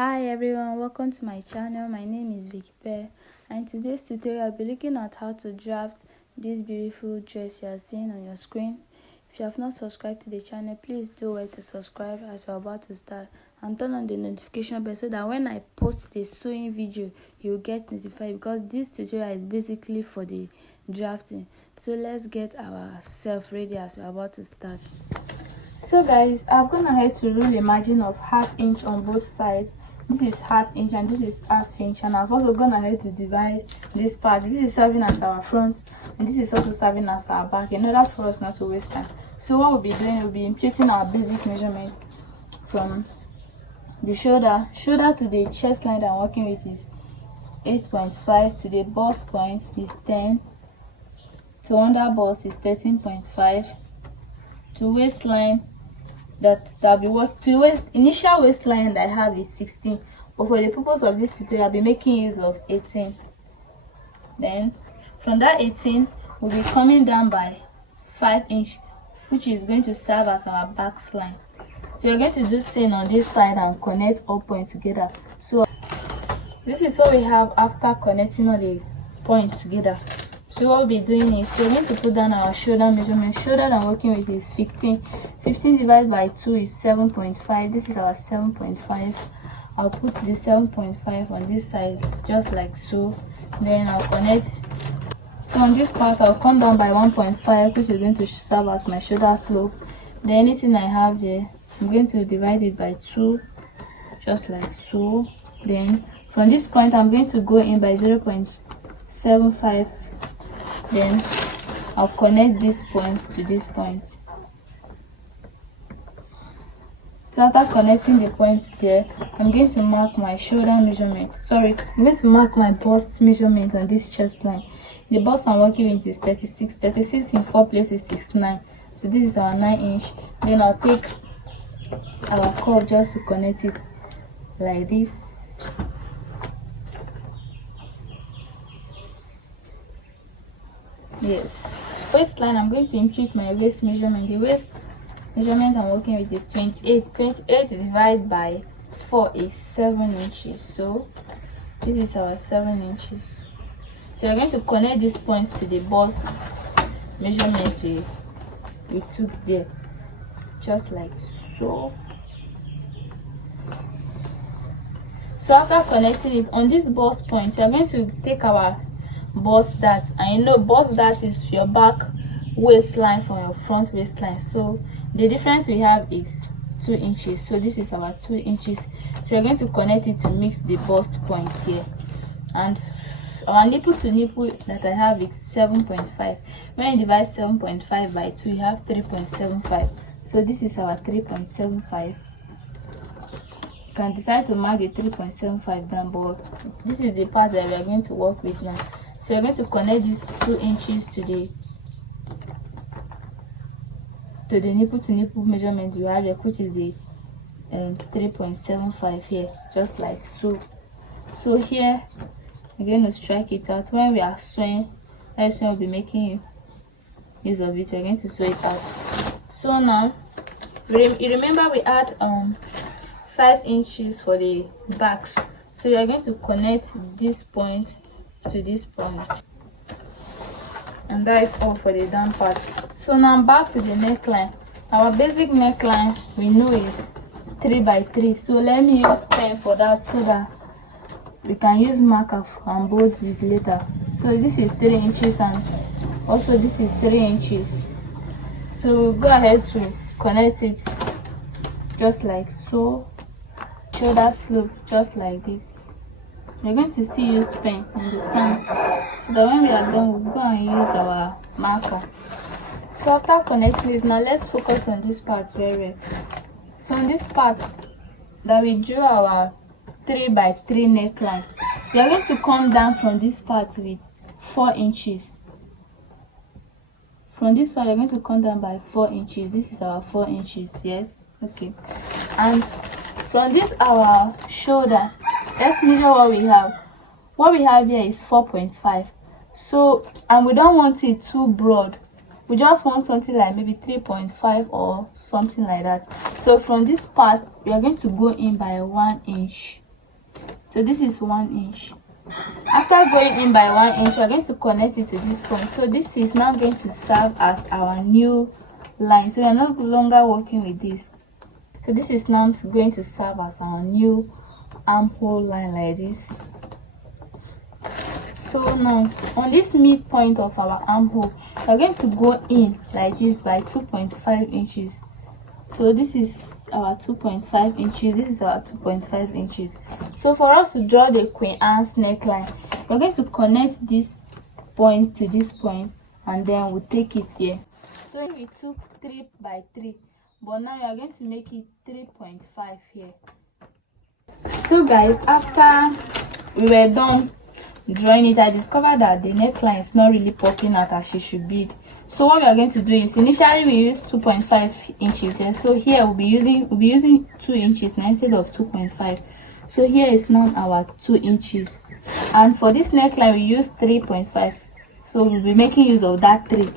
Hi everyone, welcome to my channel. My name is Vicky Pear, and in today's tutorial I'll be looking at how to draft this beautiful dress you are seeing on your screen. If you have not subscribed to the channel, please do well to subscribe as we're about to start, and turn on the notification bell so that when I post the sewing video you'll get notified, because this tutorial is basically for the drafting. So let's get ourselves ready as we're about to start. So guys, I've gone ahead to rule a margin of 1/2 inch on both sides. This is 1/2 inch and this is 1/2 inch, and I've also gone ahead to divide this part. This is serving as our front and this is also serving as our back, in order for us not to waste time. So what we'll be doing, we'll be imputing our basic measurement from the shoulder to the chest line that I'm working with is 8.5, to the bust point is 10, to under bust is 13.5, to waistline initial waistline that I have is 16, but for the purpose of this tutorial I'll be making use of 18. Then from that 18 we'll be coming down by 5 inch, which is going to serve as our back line. So we're going to do same on this side and connect all points together. So this is what we have after connecting all the points together. So what we'll be doing is we're going to put down our shoulder measurement. Shoulder that I'm working with is 15. 15 divided by 2 is 7.5. This is our 7.5. I'll put the 7.5 on this side just like so. Then I'll connect. So on this part I'll come down by 1.5, which is going to serve as my shoulder slope. Then anything I have there, I'm going to divide it by 2 just like so. Then from this point I'm going to go in by 0.75. Then I'll connect this point to this point. So after connecting the points there, I'm going to mark my shoulder measurement. I'm going to mark my bust measurement on this chest line. The bust I'm working with is 36. 36 in 4 places is 9. So this is our 9 inch. Then I'll take our curve just to connect it like this. Yes. Waistline, I'm going to impute my waist measurement. The waist measurement I'm working with is 28. 28 divided by 4 is 7 inches. So this is our 7 inches. So we're going to connect these points to the bust measurement we took there, just like so. So after connecting it on this bust point, we're going to take our bust dart, and you know bust dart is your back waistline from your front waistline. So the difference we have is 2 inches. So this is our 2 inches. So we're going to connect it to mix the bust points here. And our nipple to nipple that I have is 7.5. When you divide 7.5 by 2, you have 3.75. So this is our 3.75. You can decide to mark the 3.75 down, but this is the part that we are going to work with now. So we're going to connect these 2 inches to the nipple to nipple measurement you have here, which is the 3.75 here, just like so. So here we're going to strike it out. When we are sewing, that's when we'll be making use of it. We're going to sew it out. So now you remember we had 5 inches for the backs. So you're going to connect this point to this point, and that is all for the down part. So now back to the neckline. Our basic neckline we know is 3 by 3. So let me use pen for that so that we can use marker and bold it later. So this is 3 inches and also this is 3 inches. So we'll go ahead to connect it just like so. Shoulder slope just like this. We're going to still use pen, understand, so that when we are done we'll go and use our marker. So after connecting it, now let's focus on this part very well. So on this part that we drew our 3 by 3 neckline, we are going to come down from this part with 4 inches. From this part we're going to come down by 4 inches. This is our 4 inches. Yes, okay. And from this our shoulder, let's measure what we have. What we have here is 4.5. So, and we don't want it too broad. We just want something like maybe 3.5 or something like that. So from this part we are going to go in by 1 inch. So this is 1 inch. After going in by 1 inch, we're going to connect it to this point. So this is now going to serve as our new line. So we're no longer working with this. So this is now going to serve as our new armhole line like this. So now on this midpoint of our armhole, we're going to go in like this by 2.5 inches. So this is our 2.5 inches, this is our 2.5 inches. So for us to draw the Queen Anne's neckline, we're going to connect this point to this point, and then we'll take it here. So we took 3 by 3, but now we are going to make it 3.5 here. So guys, after we were done drawing it, I discovered that the neckline is not really popping out as she should be. So what we are going to do is, initially we used 2.5 inches here. So here we'll be using 2 inches now instead of 2.5. So here is now our 2 inches, and for this neckline we use 3.5. So we'll be making use of that 3.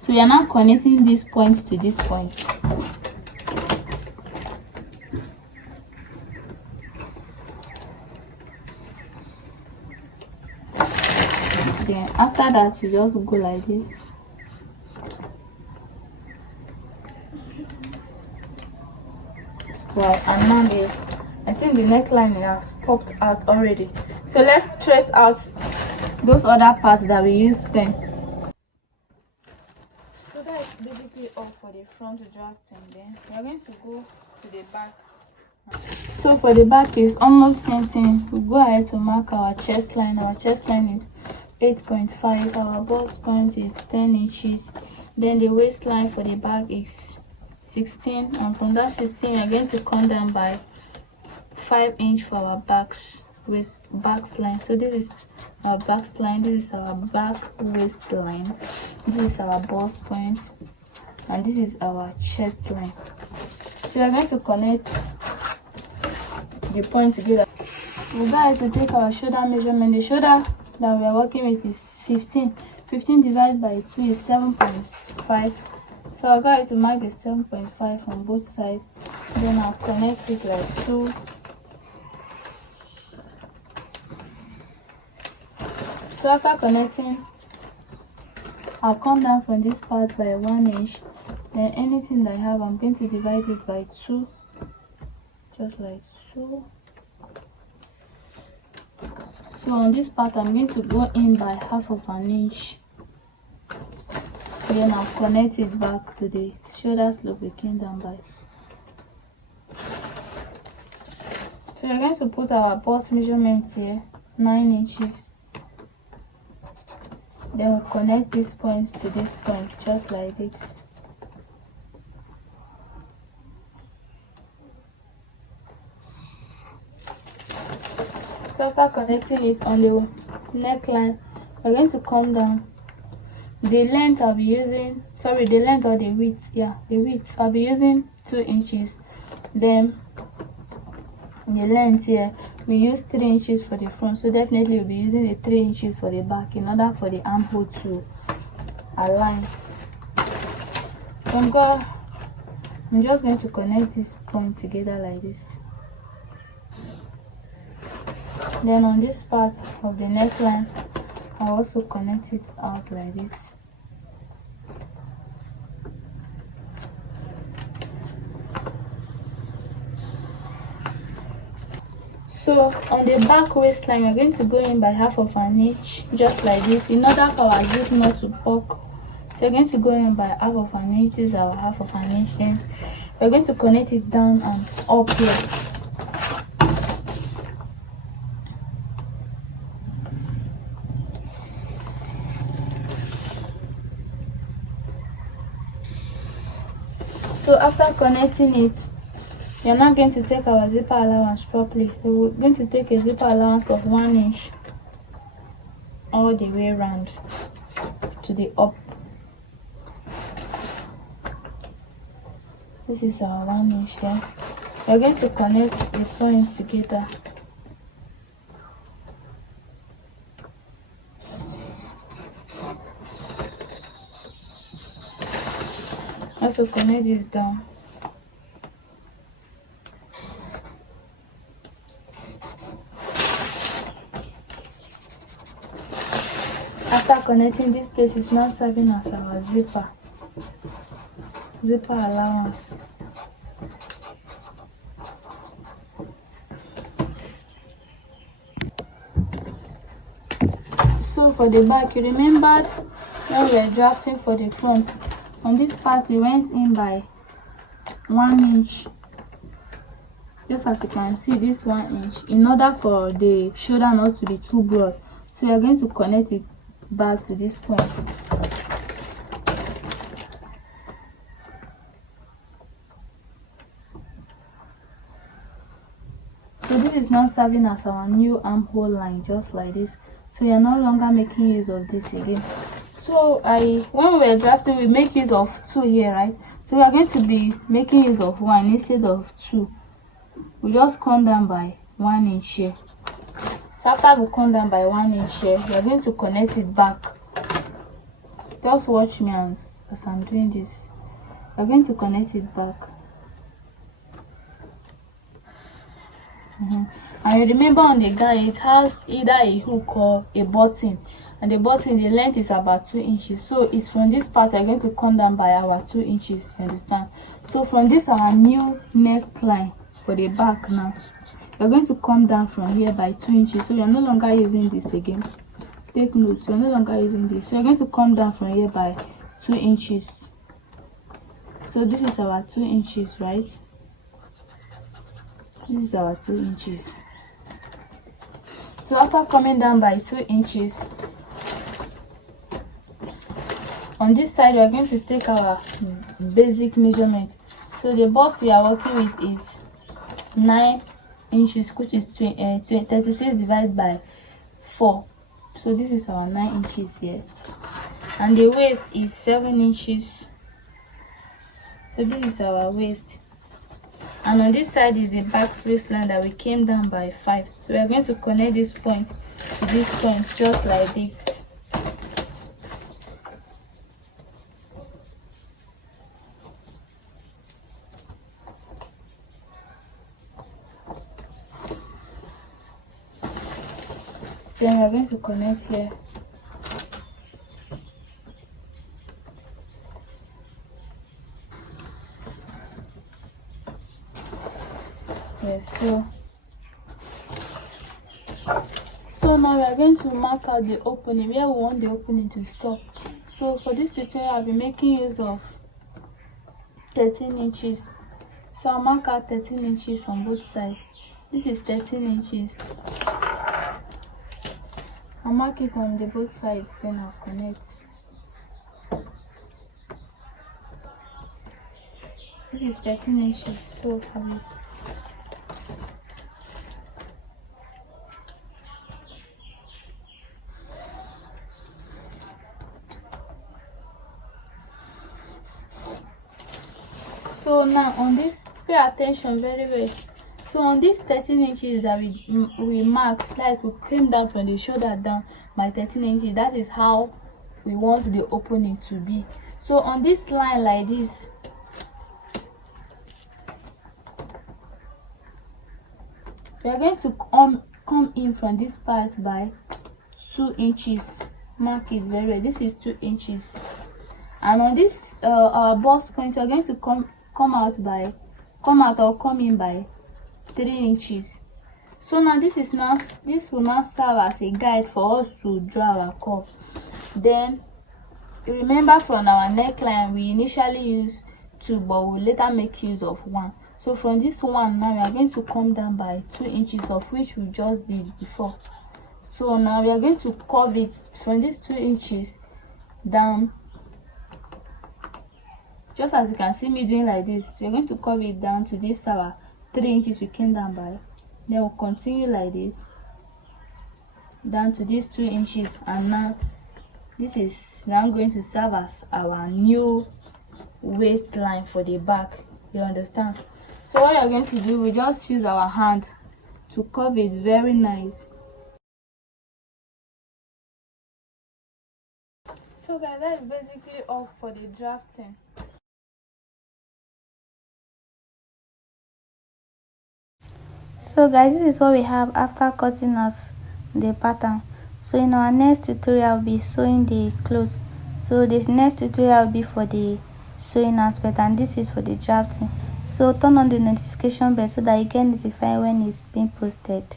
So we are now connecting this point to this point. Then after that we just go like this. Wow, and now I think the neckline has popped out already. So let's trace out those other parts that we use pen. So that's basically all for the front drafting. Then we are going to go to the back. So for the back is almost same thing. We'll go ahead to mark our chest line. Our chest line is 8.5. Our bust point is 10 inches. Then the waistline for the back is 16, and from that 16 we are going to come down by 5 inch for our back line. So this is our back line, this is our back waistline, this is our bust point, and this is our chest line. So we are going to connect the point together. We're going to take our shoulder measurement. The shoulder that we are working with is 15. 15 divided by 2 is 7.5. So I'll go ahead to mark the 7.5 on both sides. Then I'll connect it like so. So after connecting, I'll come down from this part by 1 inch. Then anything that I have, I'm going to divide it by 2, just like so. So on this part, I'm going to go in by half of an inch. Then I'll connect it back to the shoulder slope we came down by. So we're going to put our bust measurement here, 9 inches. Then we'll connect this point to this point, just like this. So after connecting it on the neckline, we're going to come down. The length I'll be using, the length or the width, the width, I'll be using 2 inches. Then the length here, we use 3 inches for the front, so definitely we'll be using the 3 inches for the back in order for the armhole to align. I'm just going to connect this point together like this. Then on this part of the neckline, I'll also connect it out like this. So on the back waistline, we're going to go in by half of an inch, just like this, in order for our zip not to poke. So we're going to go in by half of an inch. This is our half of an inch. Then we're going to connect it down and up here. So after connecting it, we are now going to take our zipper allowance properly. We're going to take a zipper allowance of 1 inch all the way around to the up. This is our 1 inch here. We're going to connect the points together. Also connect this down. After connecting, this place is now serving as our zipper allowance. So for the back, you remembered when we were drafting for the front, on this part we went in by 1 inch, just as you can see, this 1 inch, in order for the shoulder not to be too broad. So we are going to connect it back to this point. So this is now serving as our new armhole line, just like this. So we are no longer making use of this again. So when we were drafting, we make use of 2 here, right? So we are going to be making use of 1 instead of 2. We just come down by 1 inch here. So after we come down by 1 inch here, we are going to connect it back. Just watch me as I'm doing this. We are going to connect it back. And you remember on the guide, it has either a hook or a button, and the button, the length is about 2 inches. So it's from this part we're going to come down by our 2 inches, you understand? So from this, our new neckline for the back, now we're going to come down from here by 2 inches. So we are no longer using this again. Take note, we're no longer using this. So we're going to come down from here by 2 inches. So this is our 2 inches, right? This is our 2 inches. So after coming down by 2 inches, on this side we are going to take our basic measurement. So the bust we are working with is 9 inches, which is 36 divided by 4. So this is our 9 inches here, and the waist is 7 inches. So this is our waist, and on this side is the back waistline that we came down by 5. So we are going to connect this point to this point, just like this. Then we are going to connect here. Yes, so now we are going to mark out the opening, where we want the opening to stop. So for this tutorial, I'll be making use of 13 inches. So I'll mark out 13 inches on both sides. This is 13 inches. I'll mark it on the both sides, then I'll connect. This is 13 inches, so for it. So now on this, pay attention very well. So on this 13 inches that we marked, like we came down from the shoulder down by 13 inches. That is how we want the opening to be. So on this line like this, we are going to come in from this part by 2 inches. Mark it very well. This is 2 inches, and on this our bust point, we are going to come in by 3 inches. So now this will now serve as a guide for us to draw our curve. Then remember, from our neckline we initially used 2, but we'll later make use of 1. So from this one, now we are going to come down by 2 inches, of which we just did before. So now we are going to curve it from these 2 inches down, just as you can see me doing like this. We're going to curve it down to this our 3 inches we came down by. Then we'll continue like this down to these 2 inches, and now this is now going to serve as our new waistline for the back. You understand? So what you're going to do, we just use our hand to curve it very nice. So guys, that's basically all for the drafting. So guys, this is what we have after cutting out the pattern. So in our next tutorial, we'll be sewing the clothes. So this next tutorial will be for the sewing aspect, and this is for the drafting. So turn on the notification bell so that you get notified when it's being posted.